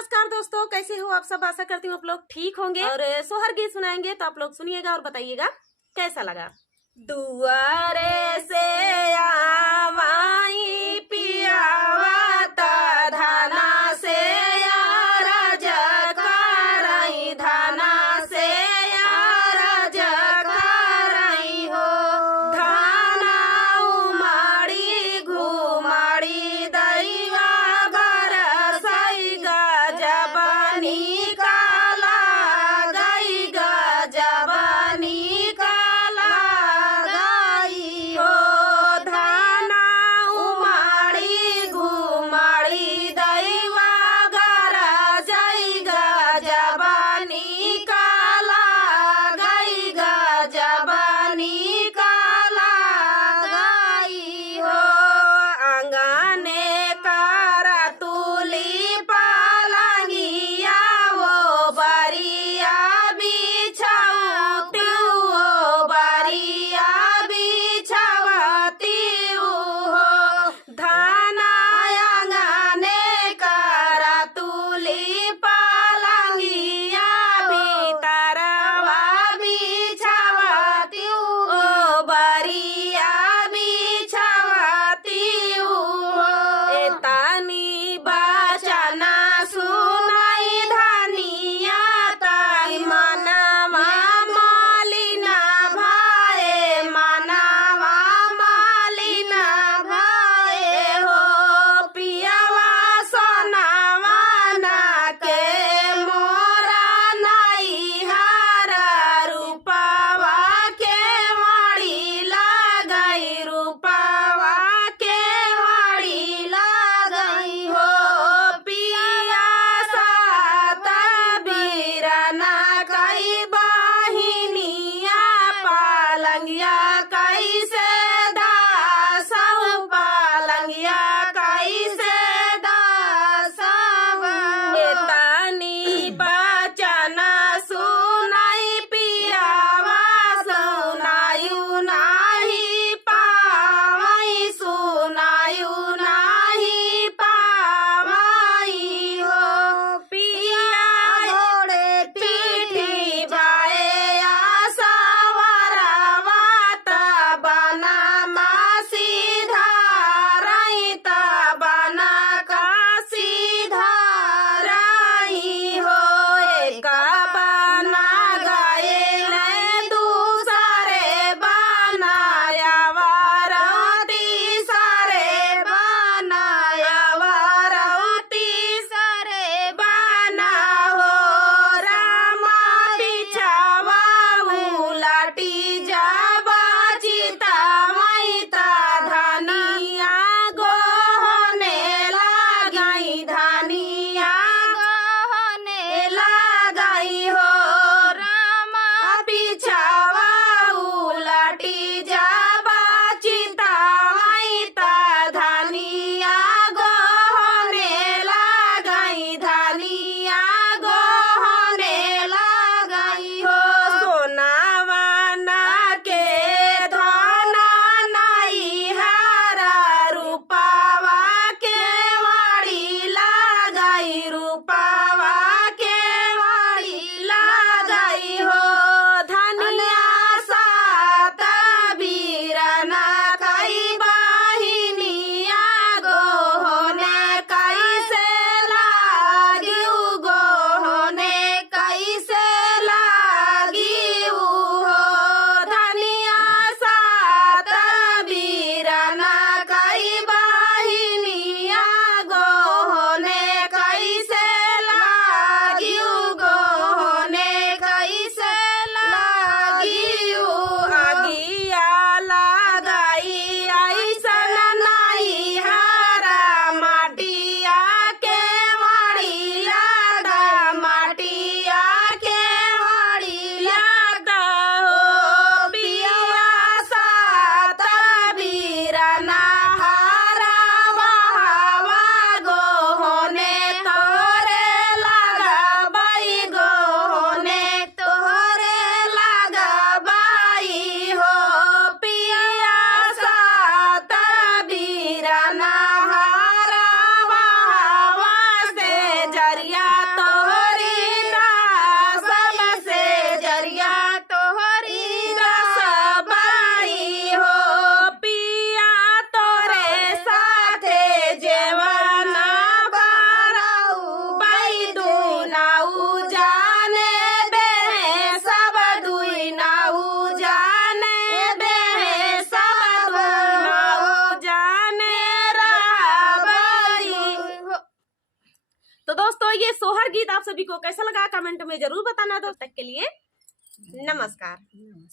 नमस्कार दोस्तों, कैसे हो आप सब। आशा करती हूँ आप लोग ठीक होंगे। और सोहर गीत सुनाएंगे तो आप लोग सुनिएगा और बताइएगा कैसा लगा। दुआरे से आवाई पियावता धाना से यारज करई, धाना से यारज करई हो। धाना उमाड़ी घुमाड़ी दैया बरसई गजबनी काला गई, गजबनी काला गई हो। धाना उमाड़ी घुमाड़ी दैवा गरजई गजबनी काला गई, गजबनी काला गई हो। आंगने करा तुली पालंगिया वो बरिया बिछावती, वो बरिया बिछावती हो। धाना आंगने करा तुली पालंगिया भीतरवा बिछावती हो, बरिया बिछावती हो। एतानी बचना सुनाई धनिया ताई मनवा मालिना भाए, मनवा मालिना भाए हो। पियावा सोनावा ना के मोरा नाई हारा, रूपावा के माड़ी लागई, रूपावा के माड़ी लागई हो। पिया साता बीराना कई बाहिनिया पालंगिया कैसे दासऊ, पालंगिया कैसे दासऊ। एतानी बचना सुनाई पियावा सुनायु नाही पावई, सुनायु नाही पावई हो। पिया घोड़े पीठी बाए आसवरवा तबना मासी धारई, तबना कासी धारई हो। एक बना गए दूसरे बनाया वरती सरे, बनाया वरती सरे बना हो। रामा पिछावा उलटी जाबा चिता मैता धनिया गोहने लागई, धनिया गोहने लागई हो। रामा पिछावा उलटी जाबा चिता मैता धनिया गोहने लागई, धनिया गोहने लागई हो। सोनावा ना के धना नाई हारा, रूपावा के वाड़ी लागई, रूपावा के वाड़ी लागई हो। धनिया साता बीराना कई बाहिनिया गोहने कैसे लागिउ, गोहने कैसे लागिउ हो। धनिया साता बीराना कई बाहिनिया गोहने कैसे लागिउ, गोहने कैसे लागिउ। आगिया लगाई ऐसन नाई हारा, माटिया के माड़ी लादा, माटिया के माड़ी लादा हो। पिया साता बीराना हारा बहावा गोहने तोरे लगबाई, गोहने तोरे लगबाई हो। पिया साता बीराना हारा बहावा से जरिया ये सोहर गीत आप सभी को कैसा लगा कमेंट में जरूर बताना। तब तक के लिए नमस्कार।